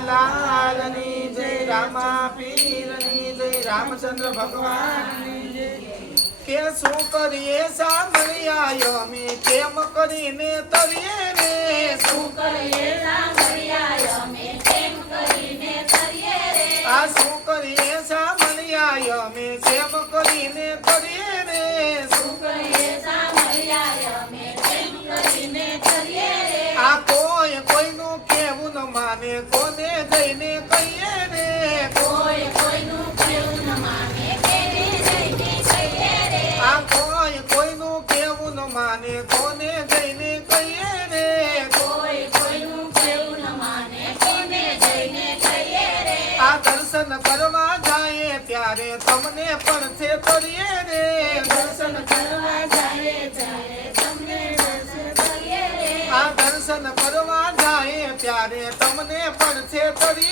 લાલની જય રામા પીરની જય રામચંદ્ર ભગવાનની કે શું કરીએ સાંભળ્યા અમે કેમ કરીને તરીએ રે શું આ ન માને કોને જઈને કહીએ રે? આ કોઈ કોઈનું કેવું ન માને કોને જઈને કહીએ રે? આ દર્શન કરવા જાય ત્યારે તમને પણ છે તરીએ રે. દર્શન પણ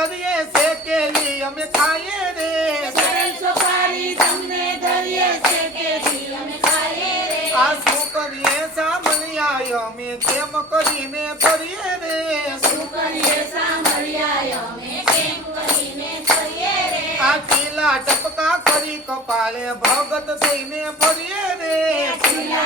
ધરીએ શેકેલી અમે ખાઈએ રે. સરળ સોપારી તમને દરિયે છે કે અમે ખાઈએ રે. આ શું કરીએ સાંભળ્યા અમે કેમ કરીને કરીએ રે? શું કરીએ સાંભળ્યા અમે કેમ કરીને કરીએ રે? આ કિલ્લા ટપકા કરી કપાળે ભગત થઈને ફરીએ રે. પીલા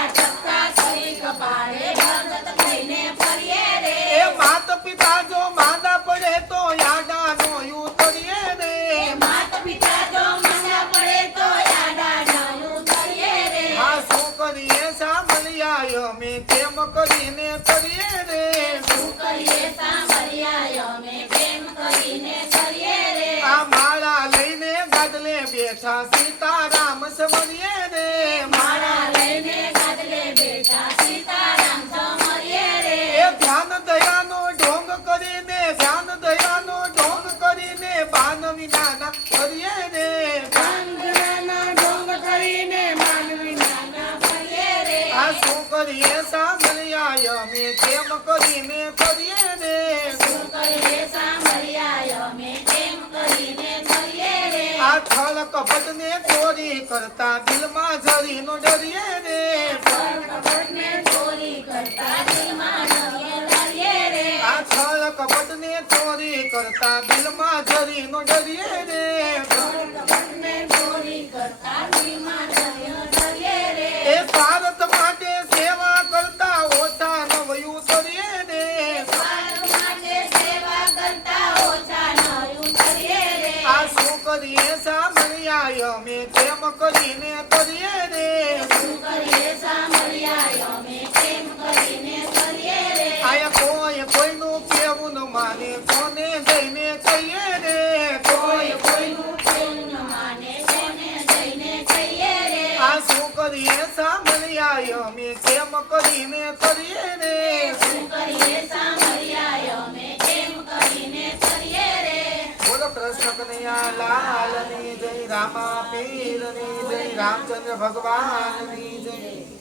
સાંભળ્યા અમે પ્રેમ કરીને કરીએ રે. શું કરીએ સાંભળ્યા અમે પ્રેમ કરીને કરીએ રે. આ માળા લઈને ગાદલે બેઠા સીતારામ આ શું કરીએ કેમ કરીને કરીએ રે શું કરીએ રે આ છળ કપટને ચોરી કરતા દિલમાં જરીનો ડરીએ રે કપટને ચોરી કરતા દિલમાં કપટને ચોરી કરતા દિલમાં જરીનો ડરીએ રે કરીએ સાંભળ્યા અમે કેમ કરીને કરીએ રે? શું કરીએ સાંભળ્યા અમે કેમ કરીને કરીએ રે? આયા કોઈ કોઈનું કેવું ન માને કોને જઈને કહીએ રે? કોઈ કોઈ કોઈનું કેવું ન માને કોને જઈને કહીએ રે? આ શું કરીએ સાંભળ્યા અમે કેમ કરીને કરીએ રે? શું કરીએ કૃષ્ણ કનૈયા લાલની જય રામા પીરની જય રામચંદ્ર ભગવાનની જય